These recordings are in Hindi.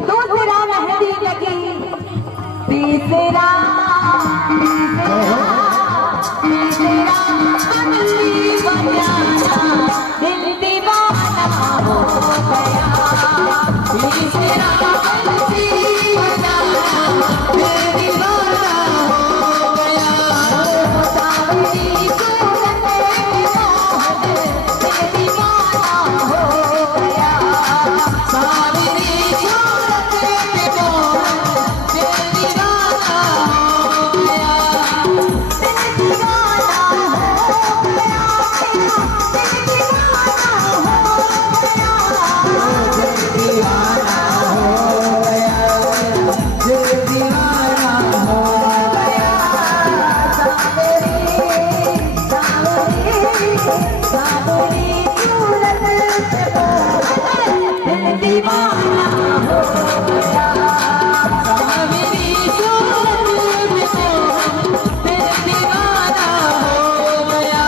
दूसरा मेहंदी लगी, तीसरा दिल दीवाना हो गया, तीसरा दीवाना दिल दीवाना हो गया, सावरी सूरत दिल दीवाना हो गया, सावरी सूरत दिल दीवाना हो गया, दिल दीवाना हो गया,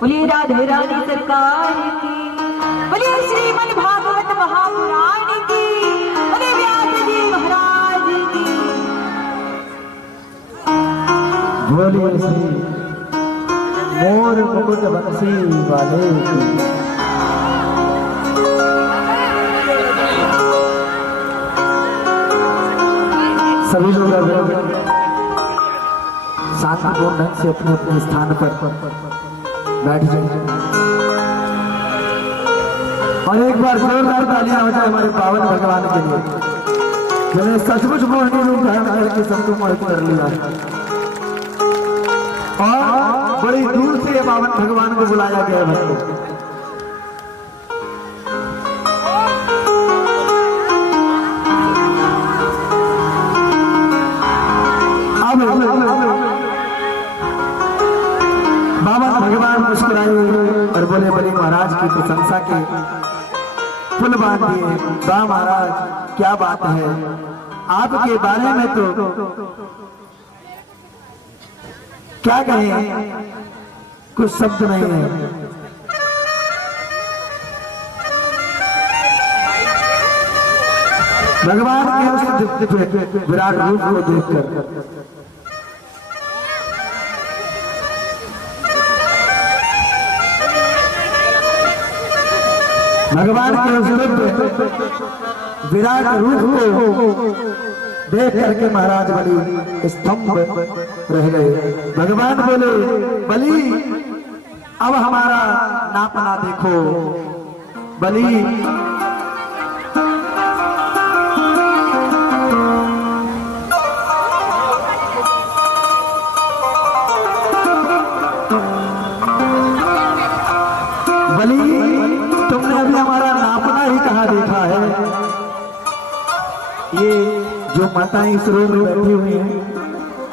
बोलिए राधे रानी सरकार की, बोलिए श्रीमद् भागवत महापुराण की, बोलिए व्यास जी महाराज की, बोलिए श्री मोर मुकुट बंसी वाले की। सभी लोग शांतिपूर्ण ढंग से अपने अपने स्थान पर बैठ जाए और एक बार जोरदार तालियां हो जाए हमारे पावन भगवान के लिए, जिन्हें सचमुच मोहिनी रूप धारण करके सबको मोहित कर लिया और बड़ी दूर से ये पावन भगवान को बुलाया गया भक्तों। बाबा भगवान मुस्कुराए और बोले बलि महाराज की प्रशंसा के पुल बांध दिए। वाह महाराज क्या बात है, आपके बारे में तो क्या कहें, कुछ शब्द नहीं है। भगवान के उस दिव्य विराट रूप को देखकर भगवान के उस दिव्य विराट रूप को देख करके महाराज बलि स्तंभ रह गए। भगवान बोले बलि अब हमारा नापना देखो। बलि तुमने अभी हमारा नापना ही कहाँ देखा है। ये जो माताएं इस रोड में बैठी हुई हैं,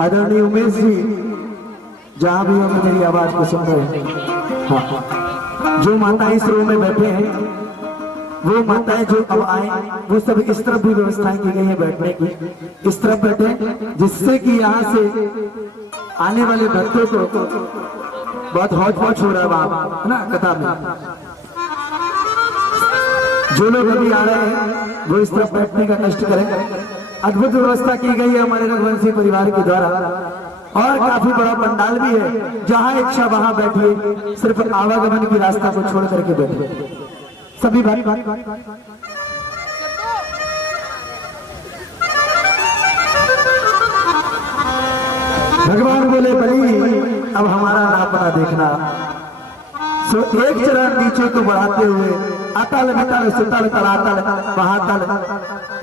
आदरणीय उमेश जी, जहां भी हम मेरी आवाज को सुन रहे हैं, हाँ, जो माताएं इस रोड में बैठे हैं, वो माताएं जो अब आए, वो सब इस तरफ भी व्यवस्थाएं की गई है बैठने की, इस तरफ बैठे, जिससे कि यहाँ से आने वाले भक्तों को बहुत हौच पौच हो रहा है ना कथा में। जो लोग अभी आ रहे हैं वो इस तरफ बैठने का कष्ट करें। अद्भुत व्यवस्था की गई है हमारे रघुवंशी परिवार के द्वारा और काफी बड़ा पंडाल भी है, जहां इच्छा वहां बैठिए, सिर्फ आवागमन की रास्ता को छोड़ करके बैठिए सभी भाई। भगवान बोले बलि अब हमारा नापना देखना। सो एक चरण नीचे को बढ़ाते हुए अतल वितल सुतल तलातल महातल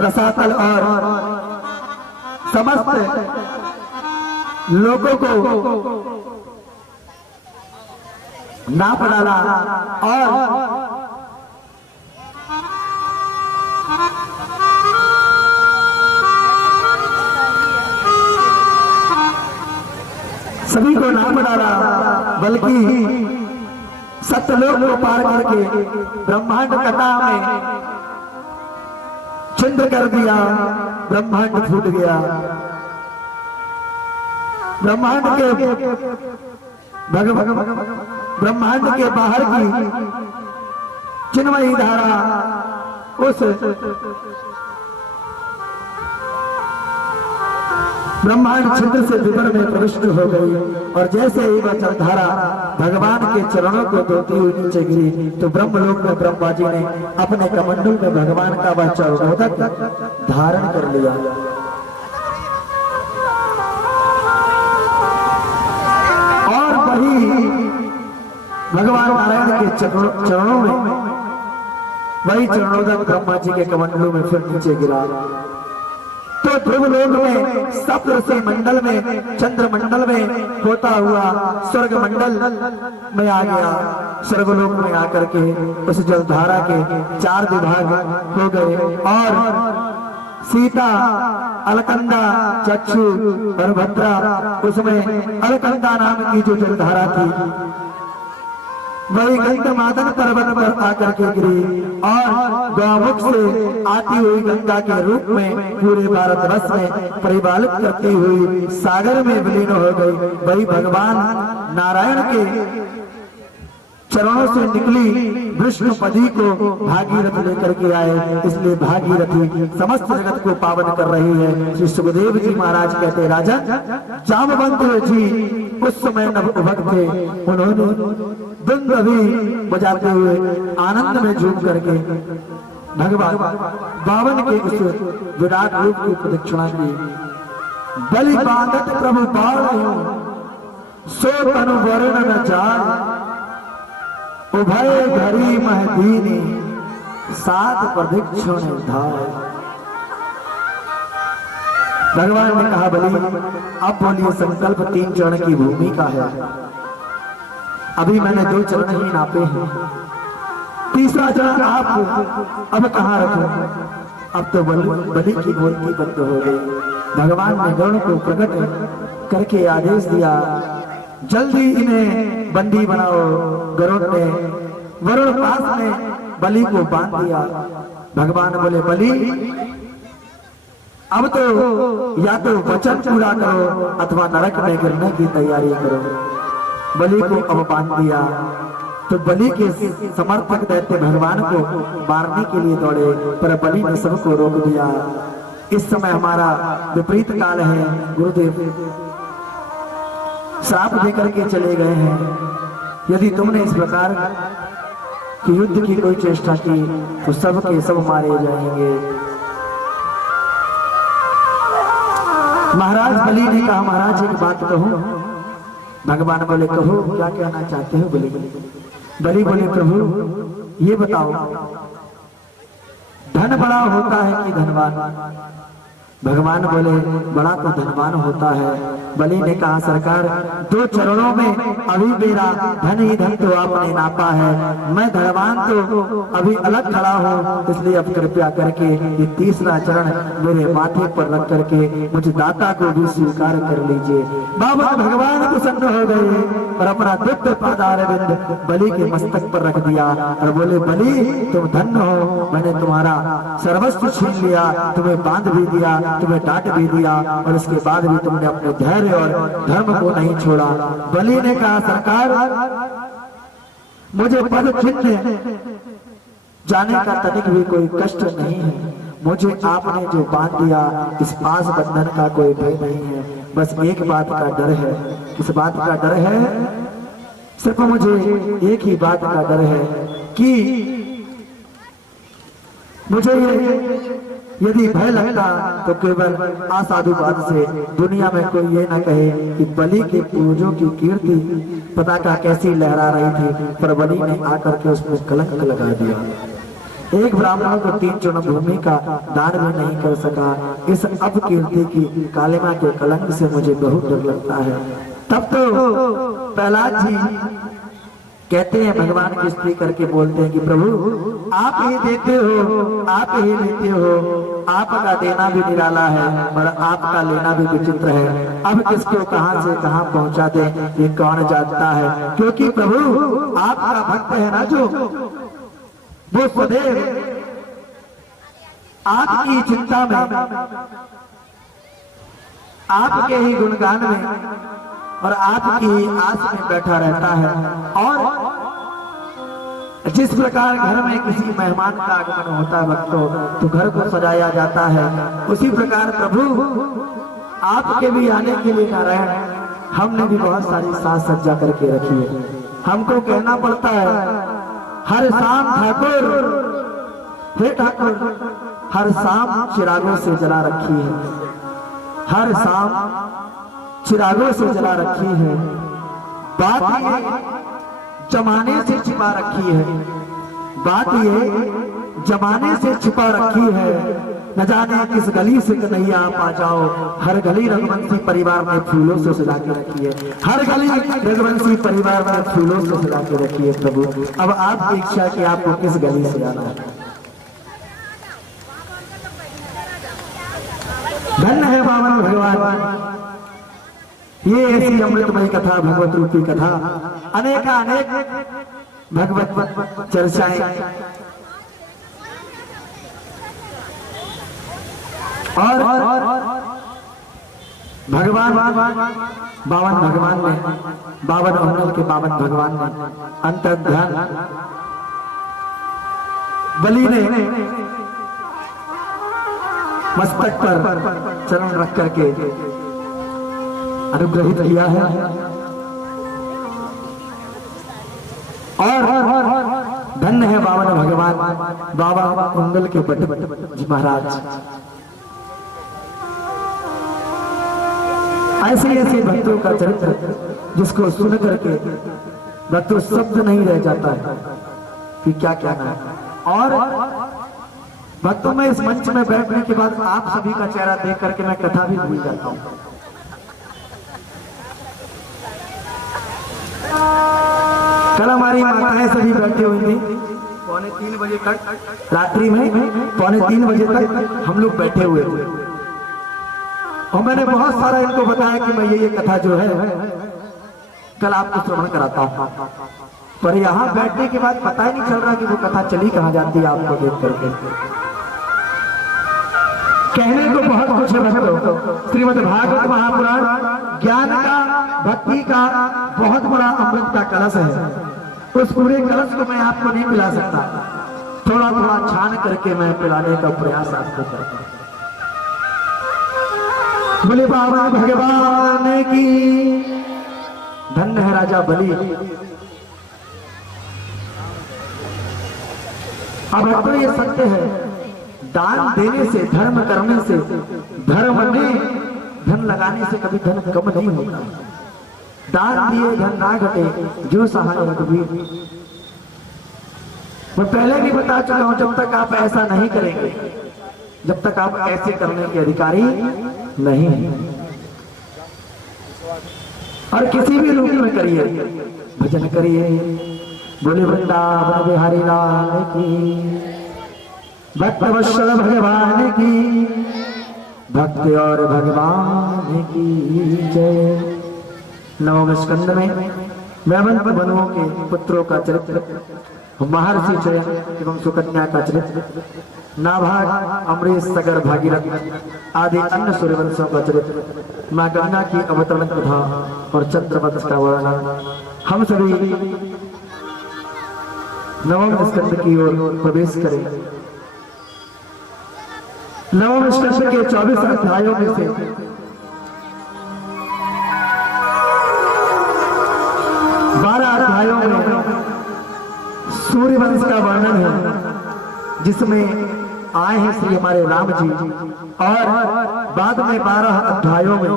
रसातल और समस्त लोगों को नाप डाला और सभी को नाप डाला, बल्कि सत्यलोक को पार करके ब्रह्मांड कथा में छिद्र कर दिया। ब्रह्मांड फूट गया। ब्रह्मांड के बाहर की चिन्मयी धारा उस ब्रह्मांड छिद्र से विवर में प्रविष्ट हो गई और जैसे ही वह जलधारा भगवान के चरणों को धोती हुई नीचे गिरी तो ब्रह्मलोक में ब्रह्मा जी ने अपने कमंडल में भगवान का वह चरणोदक धारण कर लिया। और वही भगवान नारायण के चरणों में वही चरणोदक ब्रह्मा जी के कमंडलों में फिर नीचे गिरा। तो ध्रुवलोक में सप्तऋषि मंडल में चंद्र मंडल में होता हुआ स्वर्ग मंडल में आ गया। स्वर्गलोक में आकर के उस जलधारा के 4 विभाग हो गए और सीता अलकंदा चक्षु और भद्रा उसमें अलकंदा नाम की जो जलधारा थी वही गंधमादन पर्वत पर आकर के गिरी और गौमुख से आती हुई गंगा के रूप में पूरे भारतवर्ष में परिबालित करती हुई सागर में विलीन हो गई। वही भगवान नारायण के चरणों से निकली विष्णुपदी को भागीरथ लेकर के आए। इसलिए भागीरथी समस्त जगत को पावन कर रही है। श्री सुखदेव जी महाराज कहते राजन जामवंत जी उस समय नवयुवक थे। उन्होंने दुंद भी बजाते हुए आनंद में झूम करके भगवान बावन के उस विराट रूप की प्रदक्षिणा की। बलि बांगत प्रभु बाण सो तनु वर्ण न जान उभय धरी महदीनी 7 प्रदक्षिण धार। भगवान ने कहा बलि अब बोलिए संकल्प 3 चरण की भूमिका है। अभी मैंने 2 चरण ही नापे हैं, तीसरा चरण आप अब कहाँ रखो। अब तो बलि की बोलती बंद हो गई। भगवान ने गरुड़ को प्रकट करके आदेश दिया जल्दी इन्हें बंदी बनाओ। गरुड़ ने वरुण पास में बलि को बांध दिया। भगवान बोले बलि अब तो या तो वचन पूरा करो अथवा नरक में गिरने की तैयारी करो। बलि को अब बांध दिया तो बलि के समर्थक दैत्य भगवान को मारने के लिए दौड़े पर बलि ने सबको रोक दिया। इस समय हमारा विपरीत काल है। गुरुदेव श्राप देकर के चले गए हैं। यदि तुमने इस प्रकार की युद्ध की कोई चेष्टा की तो सब के सब मारे जाएंगे। महाराज बलि ने कहा महाराज एक बात कहूं। भगवान बोले कहो क्या कहना चाहते हो। बलि बोले प्रभु ये बताओ धन बड़ा होता है कि धनवान। भगवान बोले बड़ा तो धनवान होता है। बलि ने कहा सरकार 2 चरणों में अभी मेरा धन ही धन तो आपने नापा है। मैं धनवान तो अभी अलग खड़ा हूँ। इसलिए अब कृपया करके ये तीसरा चरण मेरे माथे पर रख करके मुझे दाता को भी स्वीकार कर लीजिए। बाबा भगवान प्रसन्न हो गए और अपना दिव्य पादारविंद बलि के मस्तक पर रख दिया और बोले बलि तुम धन्य हो। मैंने तुम्हारा सर्वस्व छीन लिया, तुम्हें बांध भी दिया, तुम्हें डांट भी दिया और इसके बाद भी तुमने अपने धैर्य और धर्म को नहीं छोड़ा। बलि ने कहा सरकार मुझे पद चिन्ह जाने का तनिक भी कोई कष्ट नहीं है। मुझे आपने जो बांध दिया इस पास बंधन का कोई भय नहीं है। बस एक बात का डर है। किस बात का डर है? सिर्फ मुझे एक ही बात का डर है कि मुझे ये यदि भय लगता तो केवल असाधुवाद से दुनिया में कोई ये ना कहे कि बलि के पूर्वजों की कीर्ति पताका कैसी लहरा रही थी, पर बलि ने आकर के उसमें कलंक लगा दिया। एक ब्राह्मण को 3 चरण भूमि का दान भी नहीं कर सका। इस अपकीर्ति की कालिमा के कलंक से मुझे बहुत डर लगता है। तब तो प्रहलाद जी कहते हैं, भगवान की स्त्री करके बोलते हैं कि प्रभु आप ही देते हो, आप ही लेते हो, आपका देना भी निराला है और आपका लेना भी विचित्र है। अब किसको कहां से कहां पहुंचा दे ये कौन जानता है, क्योंकि प्रभु आपका भक्त है ना जो, वो सदैव आपकी चिंता में, आपके ही गुणगान में और आपकी आस में बैठा रहता है। और जिस प्रकार घर में किसी मेहमान का आगमन होता है भक्तों, तो घर को सजाया जाता है, उसी प्रकार प्रभु आपके भी आने के लिए नारायण हमने भी बहुत सारी साज सज्जा करके रखी है। हमको कहना पड़ता है हर शाम ठाकुर, हे ठाकुर हर शाम चिरागों से जला रखी है, हर शाम चिरागों से जला रखी है। बात ये जमाने से छिपा रखी है, बात ये जमाने से छिपा रखी है। न जाने किस गली से कन्हैया आप आ जाओ, हर गली रघुवंशी परिवार में फूलों से सजा के रखी है, हर गली रघुवंशी परिवार में फूलों से सजा के रखी है। प्रभु अब आपकी इच्छा कि आपको किस गली से जाना है। धन्य है पावन भगवान, ये ऐसी अमृतमयी कथा, भगवत रूपी कथा, अनेक भगवत चर्चाएं और भगवान बावन भगवान ने, 52 अंगल के 52 भगवान ने अंतर्ध्यान बलि ने मस्तक पर चरण रख करके अनुग्रहित किया है। और धन्य है 52 भगवान, 52 अंगल के बट जी महाराज। ऐसे ऐसे भक्तों का चरित्र जिसको सुन करके भक्तों शब्द नहीं रह जाता है कि क्या कहना है। और भक्तों में इस मंच में बैठने के बाद आप सभी का चेहरा देख करके मैं कथा भी भूल जाता हूँ। कल हमारी माताएं सभी बैठी हुई थी, 2:45 बजे तक, रात्रि में 2:45 बजे तक हम लोग बैठे हुए थे। और मैंने बहुत सारा इनको बताया कि मैं ये कथा जो है कल आपको श्रवण कराता हूँ, पर यहाँ बैठने के बाद पता ही नहीं चल रहा कि वो कथा चली कहाँ जाती है आपको देख करके। कहने को बहुत कुछ है भक्तों, श्रीमद् भागवत महापुराण ज्ञान का, भक्ति का बहुत बड़ा अमृत का कलश है। उस पूरे कलश को मैं आपको नहीं पिला सकता, थोड़ा थोड़ा छान करके मैं पिलाने का प्रयास आपको करता हूँ। बोले बाबा भगवान की, धन्य है राजा बलि। अब तो ये सत्य है, दान देने से, धर्म करने से, धर्म में धन लगाने से कभी धन कम नहीं होता। दान दिए धन ना घटे, जो सहाय रघुवीर। मैं पहले भी बता चुका हूं, जब तक आप ऐसा नहीं करेंगे, जब तक आप ऐसे करने के अधिकारी नहीं है। और किसी भी रूप में करिए, भजन करिए। बोले वृंदावन बिहारी लाल की, भक्त वत्सल भगवान की, भक्ति और भगवान की जय। नवम स्कंद में वैवंत बनुओं के पुत्रों का चरित्र, महर्षि चयन एवं सुकन्या का चरित्र, नाभाग, अमरीश, सगर, भागीरथ आदि अन्य सूर्यवंशों का चरित्र, मां गंगा की अवतरण कथा और चंद्रवंश का वर्णन। हम सभी नवम स्कंद की ओर प्रवेश करें। नवम स्कंद के 24 अध्यायों में से 12 अध्यायों में सूर्यवंश का वर्णन है, जिसमें आए हैं श्री हमारे राम जी, और बाद में 12 अध्यायों में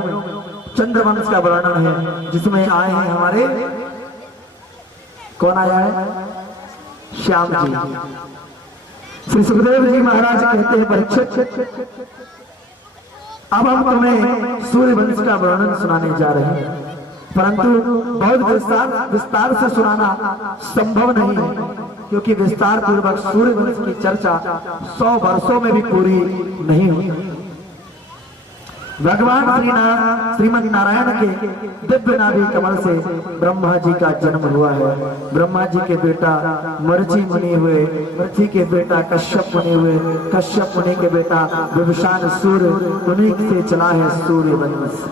चंद्रवंश का वर्णन है, जिसमें आए हैं हमारे, कौन आया है? श्याम जी। श्री सुखदेव जी महाराज कहते हैं, परीक्षित अब हम तुम्हें सूर्यवंश का वर्णन सुनाने जा रहे हैं, परंतु बहुत विस्तार से सुनाना संभव नहीं है, क्योंकि विस्तार पूर्वक सूर्यवंश की चर्चा 100 वर्षों में भी पूरी नहीं हुई। भगवान श्रीमद नारायण के दिव्य नाभि कमल से ब्रह्मा जी का जन्म हुआ है। ब्रह्मा जी के बेटा मर्ची मुनि हुए, मर्ची के बेटा कश्यप मुनि हुए, कश्यप मुनि के बेटा विभीषण सूर्य, उन्हीं से चला है सूर्यवंश।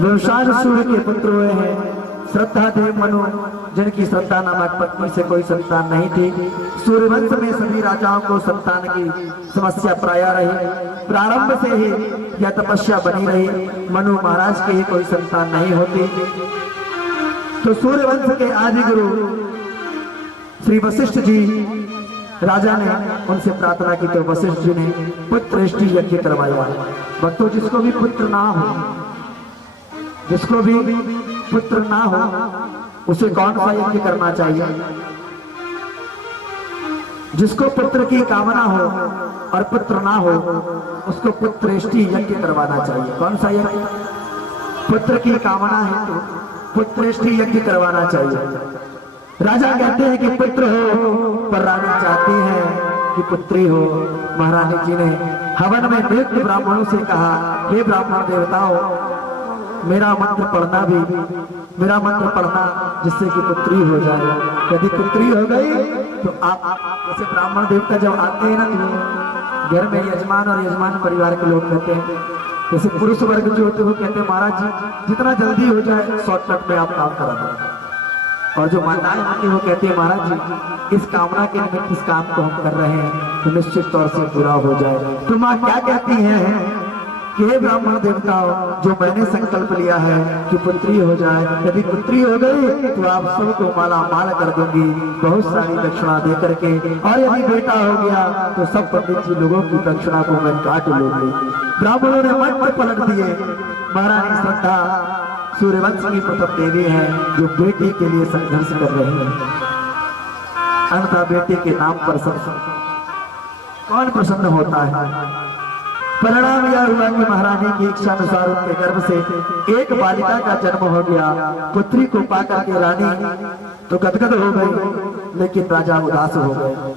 विभीषण सूर्य के पुत्र हुए हैं श्रद्धा देव मनु, जिनकी श्रद्धा नामक पत्नी से कोई संतान नहीं थी। सूर्यवंश में सभी राजाओं को संतान की समस्या प्राय रही, प्रारंभ से ही यह तपस्या बनी रही, मनु महाराज की कोई संतान नहीं होती। तो सूर्यवंश के आदि गुरु श्री वशिष्ठ जी राजा ने उनसे प्रार्थना की, तो वशिष्ठ जी ने पुत्रष्टि यज्ञ करवाया। भक्तों, जिसको भी पुत्र ना हो, जिसको भी पुत्र ना हो, उसे कौन सा यज्ञ करना चाहिए? जिसको पुत्र की कामना हो और पुत्र ना हो, उसको पुत्रेष्टि यज्ञ करवाना चाहिए। कौन सा यज्ञ? पुत्र की कामना है तो पुत्रेष्टि यज्ञ करवाना चाहिए। राजा कहते हैं कि पुत्र हो, पर रानी चाहती है कि पुत्री हो। महारानी जी ने हवन में नित्य ब्राह्मणों से कहा, हे ब्राह्मण देवताओं, मेरा मंत्र पढ़ना जिससे कि पुत्री हो जाए। यदि पुत्री हो गई तो आप जैसे ब्राह्मण देवता जब आते हैं ना, तो घर में यजमान और यजमान परिवार के लोग कहते हैं, जैसे पुरुष वर्ग जो होते हैं वो कहते हैं, महाराज जी जितना जल्दी हो जाए शॉर्टकट में आप काम करा दें। और जो माताएं होती है वो कहती है, महाराज जी इस कामना के निमित्त इस काम को हम कर रहे हैं तो निश्चित तौर से पूरा हो जाए। तो माँ क्या कहती है कि हे ब्राह्मण देवताओं, जो मैंने संकल्प लिया है कि पुत्री हो जाए, यदि पुत्री हो गई तो आप सबको माला माल कर दूंगी, बहुत सारी दक्षिणा दे करके, और यदि बेटा हो गया तो सब पंडित जी लोगों की दक्षिणा को मैं काट लूंगी। ब्राह्मणों ने मंत्र पलट दिए। महारानी श्रद्धा सूर्यवंश की प्रथम देवी है, जो बेटी के लिए संघर्ष कर रही है। अंततः बेटे के नाम पर सब कौन प्रसन्न होता है? परिणाम यह हुआ कि महारानी की इच्छा अनुसार उनके गर्भ से एक बालिका का जन्म हो गया। पुत्री को पाकर के रानी तो गदगद हो गई, लेकिन राजा उदास हो गए।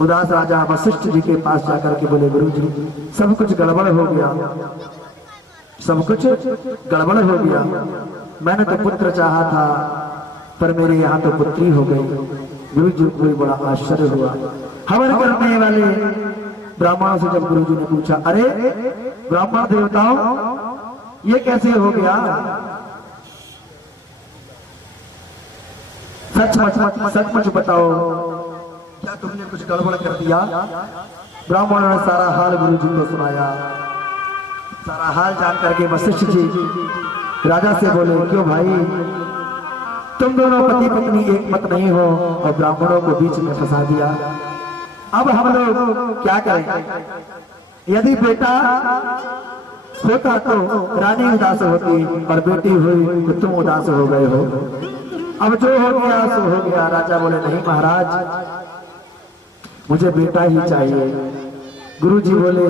उदास राजा वशिष्ठ जी के पास जाकर के बोले, गुरु जी सब कुछ गड़बड़ हो गया, सब कुछ गड़बड़ हो गया। मैंने तो पुत्र चाहा था, पर मेरे यहाँ तो पुत्री हो गई। गुरु जी को बड़ा आश्चर्य हुआ। हवन करने वाले ब्राह्मणों से जब गुरु जी ने पूछा, अरे ब्राह्मण देवताओं, ये कैसे हो गया? सचमुच बताओ, क्या तुमने कुछ गड़बड़ कर दिया? ब्राह्मणों ने सारा हाल गुरु जी को सुनाया। सारा हाल जान करके वशिष्ठ जी राजा से बोले, क्यों भाई, तुम दोनों पति पत्नी एक मत नहीं हो और ब्राह्मणों को बीच में फंसा दिया। अब हम लोग क्या करें? यदि बेटा होता तो रानी उदास होती, और बेटी हुई तो तुम उदास हो गए हो। अब जो हो गया सो हो गया। राजा बोले, नहीं महाराज, मुझे बेटा ही चाहिए। गुरु जी बोले,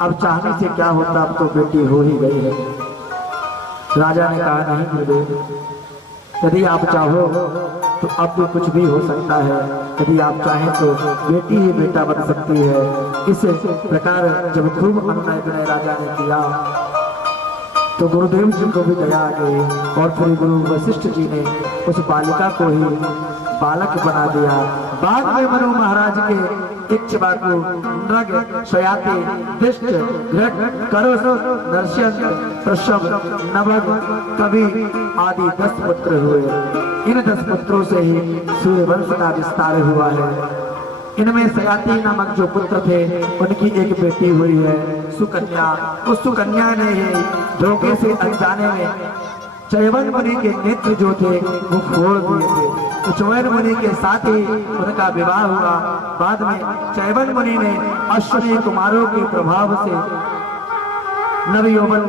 अब चाहने से क्या होता, अब तो बेटी हो ही गई है। राजा ने कहा, नहीं गुरुदेव, यदि आप चाहो तो अब भी कुछ भी हो सकता है। यदि आप चाहें तो बेटी ही बेटा बन सकती है। इस प्रकार जब खूब अनुनय विनय राजा ने किया तो गुरुदेव जी को भी दया आ गई, और फिर गुरु वशिष्ठ जी ने उस बालिका को ही बालक बना दिया। बाद में मनु महाराज के इच्छवाकु, नृग, शयाति, दिष्ट, घृत, करुष, नरस्यंत, प्रशव, नभग, कवि आदि 10 पुत्र हुए। इन 10 पुत्रों से ही सूर्यवंश का विस्तार हुआ है। इनमें शयाति नामक जो पुत्र थे, उनकी एक बेटी हुई है सुकन्या। उस सुकन्या ने ही धोखे से अनजाने में चयवन मुनि के नेत्र जो थे वो फोड़ दिए थे। चौवन मुनि के साथ ही उनका विवाह हुआ। बाद में चैवन मुनि ने अश्विनी कुमारों के प्रभाव से नवयौवन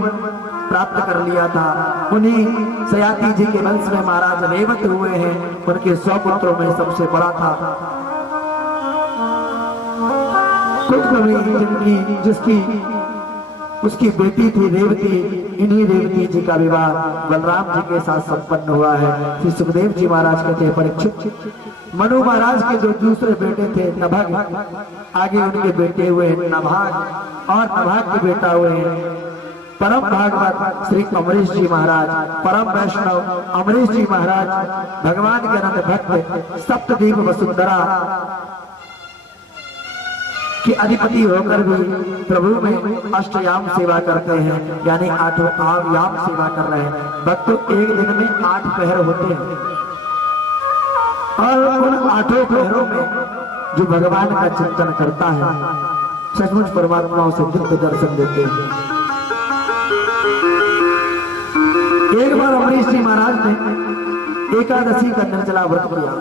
प्राप्त कर लिया था। उन्हीं सयाती जी के वंश में महाराज रेवत हुए हैं। उनके 100 पुत्रों में सबसे बड़ा था जिनकी जिसकी उसकी बेटी थी रेवती। इन्हीं रेवती जी का विवाह बलराम जी के साथ संपन्न हुआ है। श्री सुखदेव जी महाराज कहते हैं परीक्षित मनु महाराज के जो दूसरे बेटे थे नभग, आगे उनके बेटे हुए नभाग और नभाग के बेटा हुए परम भागवत श्री अमरीश जी महाराज, परम वैष्णव अमरीश जी महाराज भगवान के अनंत भक्त सप्तद्वीप वसुंधरा कि अधिपति होकर भी प्रभु में अष्टयाम सेवा करते हैं, यानी 8 याम सेवा कर रहे हैं। भक्त एक दिन में 8 पहर होते हैं और उन 8 पहरों में जो भगवान का चिंतन करता है सचमुच परमात्मा उसे दिव्य दर्शन देते हैं। एक बार अमरीश जी महाराज ने एकादशी का निर्जला व्रत किया।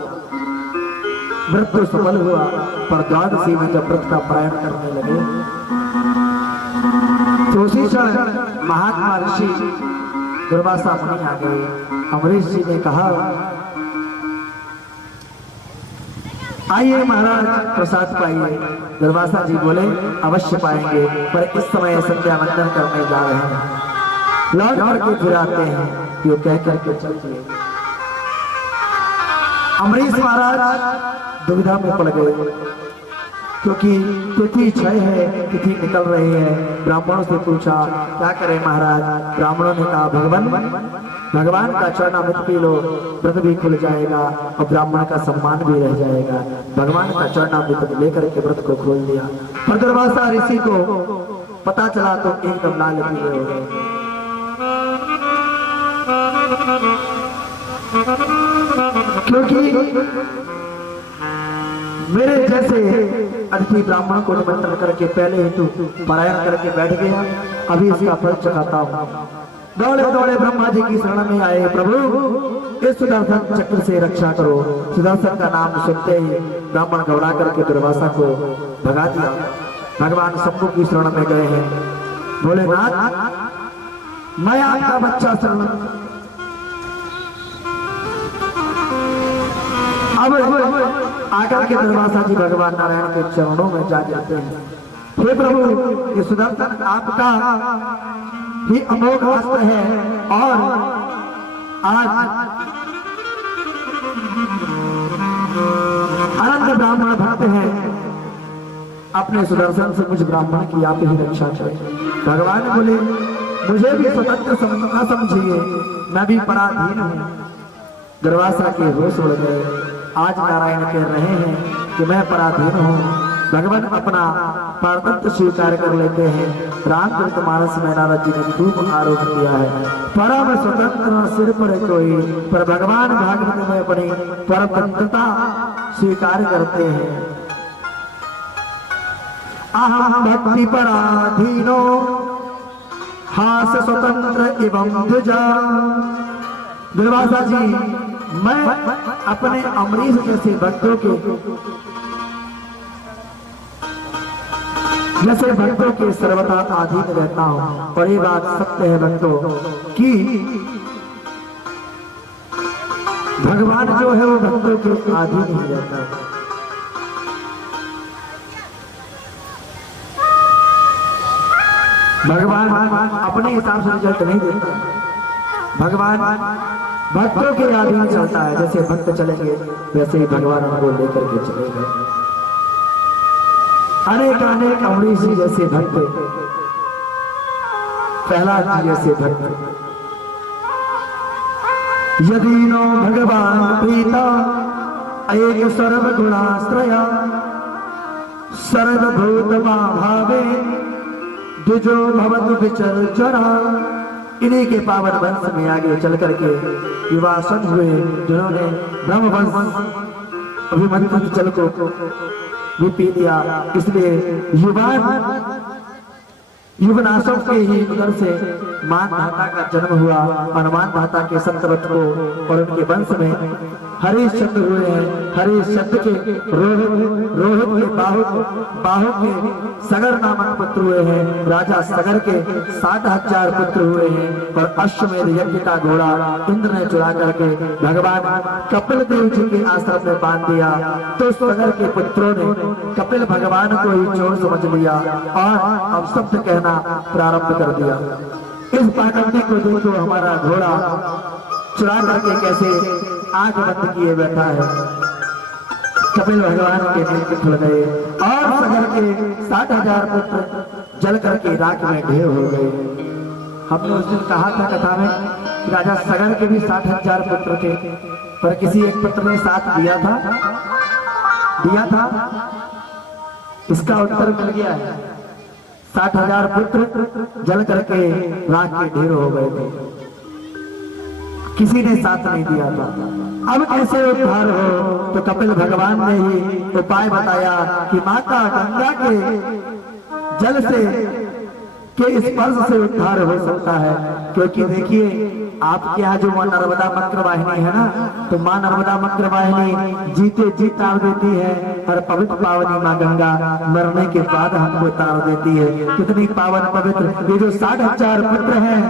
व्रत तो सफल हुआ, पर द्वादशी में जब व्रत का पारण करने लगे तो उसी क्षण महात्मा ऋषि दुर्वासा मुनि आ गए। अमरीश जी ने कहा, आइए महाराज प्रसाद पाइए। दुर्वासा जी बोले, अवश्य पाएंगे, पर इस समय संध्या वंदन करने जा रहे हैं, लौट करके फिर आते हैं। यो कह करके चल दिए। अमरीश महाराज दुविधा में पड़ गए, क्योंकि तिथि 6 है, तिथि निकल रही है। ब्राह्मणों से पूछा क्या करें महाराज। ब्राह्मणों ने कहा भगवान का चरणामृत पी लो, व्रत भी खुल जाएगा और ब्राह्मण का सम्मान भी रह जाएगा। भगवान का चरणामृत लेकर के व्रत को खोल दिया। पर दुर्वासा ऋषि को पता चला तो एकदम लाल पीले हो गए, क्योंकि मेरे जैसे अतिथि ब्राह्मण को निमंत्रण करके पहले ही तू परायण करके बैठ गया, अभी इसका फल चखाता हूँ। दौड़े दौड़े ब्रह्मा जी की शरण में आए, प्रभु इस सुदर्शन चक्र से रक्षा करो। सुदर्शन का नाम सुनते ही ब्राह्मण घबरा करके दुर्वासा को भगा दिया। भगवान शंभु की शरण में गए हैं, बोले नाथ मैं आपका बच्चा शरण अब आकर के दुर्वासा जी भगवान नारायण के चरणों में जा जाते हैं। हे प्रभु ये सुदर्शन आपका ही अमोघ अस्त्र है और आज अनंत ब्राह्मण भक्त हैं, अपने सुदर्शन से मुझ ब्राह्मण की आप ही रक्षा करें। भगवान बोले मुझे भी स्वतंत्र न समझिए, मैं भी पराधीन हूँ। दुर्वासा के होश उड़ गए। आज नारायण कह रहे हैं कि मैं पराधीन हूँ। भगवान अपना पारतंत्र स्वीकार कर लेते हैं। रामचरितमानस में नारद जी ने खूब आरोप किया है, परम स्वतंत्र सिर पर कोई, पर भगवान भागवत में अपनी परतंत्रता स्वीकार करते हैं। अहम भक्ति पराधीनो हास स्वतंत्र एवं द्विजा। दुर्वासा जी मैं अपने अमरीश जैसे भक्तों के सर्वथा अधीन रहता हूँ। और ये बात सत्य है भक्तों कि भगवान जो है वो भक्तों के अधीन ही रहता है। भगवान अपने हिसाब से रिजल्ट नहीं देता, भगवान भक्तों के अधीन चलता है। जैसे भक्त चलेंगे वैसे ही भगवान उनको लेकर के चलेंगे। अनेक अनेक अमरीश जी जैसे भक्त, प्रहलाद जी जैसे भक्त, यदि नो भगवान प्रीता एक सर्वगुणाश्रया सर्वभूत भावे द्विजो भवतु विचर्चरा। इन्हीं के पावन वंश में आगे चल करके युवा संत हुए, जिन्होंने ब्रह्म वंश अभिमंत्रित जल को भी पी लिया। इसलिए युवनाशक के ही उधर से मान धाता का जन्म हुआ। और मान धाता के संतवत को और उनके वंश में हरिश्चंद्र हुए हैं। हरिश्चंद्र के रोहित के बाहु के सगर नामक पुत्र हुए हैं। राजा सगर के 60,000 पुत्र हुए हैं। और अश्वमेध यज्ञ का घोड़ा इंद्र ने चुरा करके भगवान कपिल देव जी के आश्रम में बांध दिया। तो सगर के पुत्रों ने कपिल भगवान को ही चोर समझ लिया और अपशब्द कहना प्रारंभ कर दिया। इस पाखंडी को देखो, हमारा घोड़ा चुरा करके कैसे आंख बंद किए बैठा है। कपिल भगवान के नेत्र खुल गए और सगर के 60,000 पुत्र जल करके राख में ढेर हो गए। हमने उस दिन कहा था कथा में कि राजा सगर के भी 60,000 पुत्र थे, पर किसी एक पुत्र ने साथ दिया था। इसका उत्तर मिल गया है। 60,000 पुत्र जल करके राख के ढेर हो गए थे, किसी ने साथ नहीं दिया था। अब कैसे उद्धार हो? तो कपिल भगवान ने ही उपाय बताया कि माता गंगा के जल से के स्पर्श से उद्धार हो सकता है। क्योंकि देखिए, आपके यहाँ जो मां नर्मदा मंत्र वाहिनी है ना, तो मां नर्मदा मंत्र वाहिनी जीते जी तार देती है और पवित्र पावनी मां गंगा मरने के बाद हमको तार देती है। कितनी पावन पवित्र! ये जो 60,000 पुत्र हैं,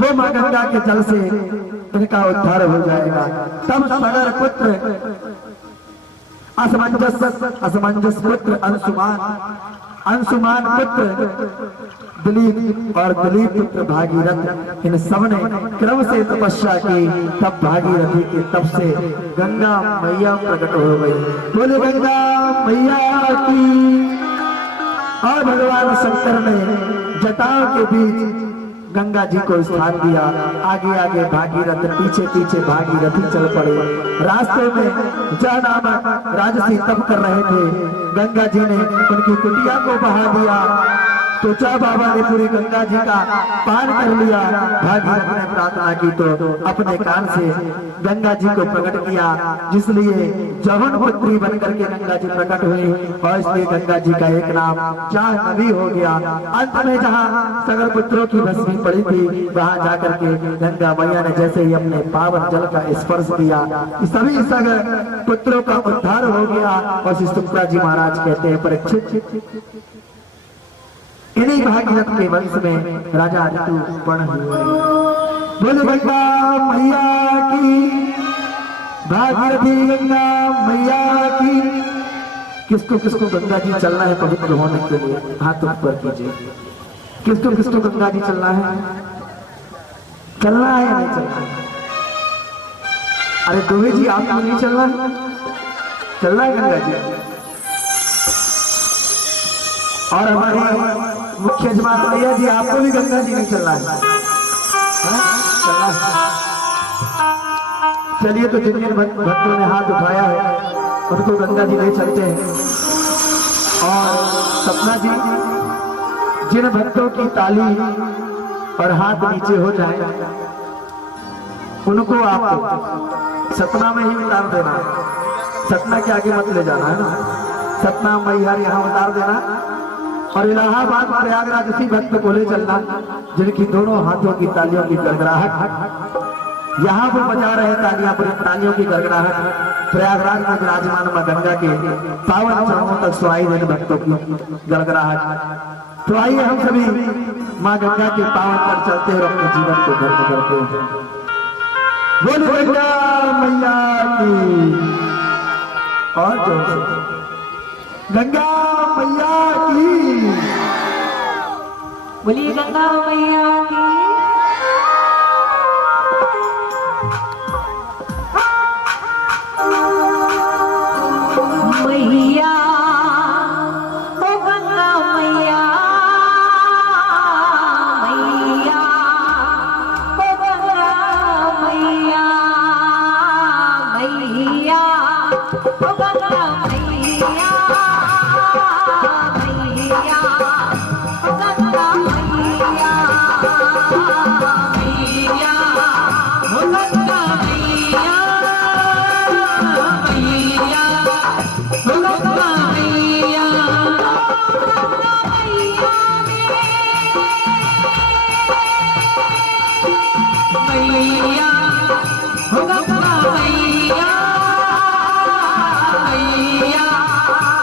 वो मां गंगा के जल से इनका उद्धार हो जाएगा। तब सगर पुत्र असमंजस पुत्र अंशुमान पुत्र दिलीप और दिलीप पुत्र भागीरथ, इन सब ने क्रम से तपस्या की। तब भागीरथी के तप से गंगा मैया प्रकट हो गई। बोले गंगा मैया की। और भगवान शंकर ने जटाओं के बीच गंगा जी को स्थान दिया। आगे आगे भागीरथ, पीछे पीछे भागीरथी चल पड़े। रास्ते में जा नामक राजसी तप कर रहे थे। गंगा जी ने उनकी कुटिया को बहा दिया। तो चा बाबा ने पूरी गंगा जी का पान कर लिया। भागीरथ ने प्रार्थना की तो अपने कान से गंगा जी को प्रकट किया, जिसलिए जवन पुत्री बन करके गंगा जी प्रकट हुई और इसलिए गंगा जी का एक नाम चाह नदी हो गया। अंत में जहाँ सगर पुत्रों की भस्मी पड़ी थी, वहां जाकर के गंगा मैया ने जैसे ही अपने पावन जल का स्पर्श किया, सभी सगर पुत्रों का उद्धार हो गया। और श्री शुक्ला जी महाराज कहते हैं, परीक्षित, इन्हीं भागीरथ के वंश में राजा ऋतुपर्ण हुए। बोले गंगा मैया की, भागीरथी गंगा मैया की। किसको किसको गंगा जी चलना है पवित्र होने के लिए? हाथ ऊपर कीजिए। किसको किसको गंगा जी चलना है? चलना है या नहीं चलना है? अरे दुबे जी, आपको नहीं चलना है? चलना है गंगा जी। और हमारी मुख्य जमात भैया जी, आपको भी गंगा जी नहीं चलना है? चलना है। चलिए, तो जिन जिन भक्तों ने हाथ उठाया है उनको गंगा जी ले चलते हैं। और सपना जी, जिन भक्तों की ताली और हाथ नीचे हो जाए उनको आपको सतना में ही उतार देना। सतना के आगे मत ले जाना है ना। सतना मैहर यहाँ उतार देना। और इलाहाबाद प्रयागराज उसी भक्त को ले चलना जिनकी दोनों हाथों की तालियों की गड़गड़ाहट, यहाँ वो बजा रहे तालियां, पूरी तालियों की गड़गड़ाहट प्रयागराज में विराजमान मां गंगा के पावन चरणों तक सुनाई देने भक्तों की गड़गड़ाहट। तो आइए हम सभी मां गंगा के पावन पर चलते और अपने जीवन को धन्य करते हैं। बोलो गंगा मैया की। और जोर से गंगा मैया की। बोलिए गंगा मैया की।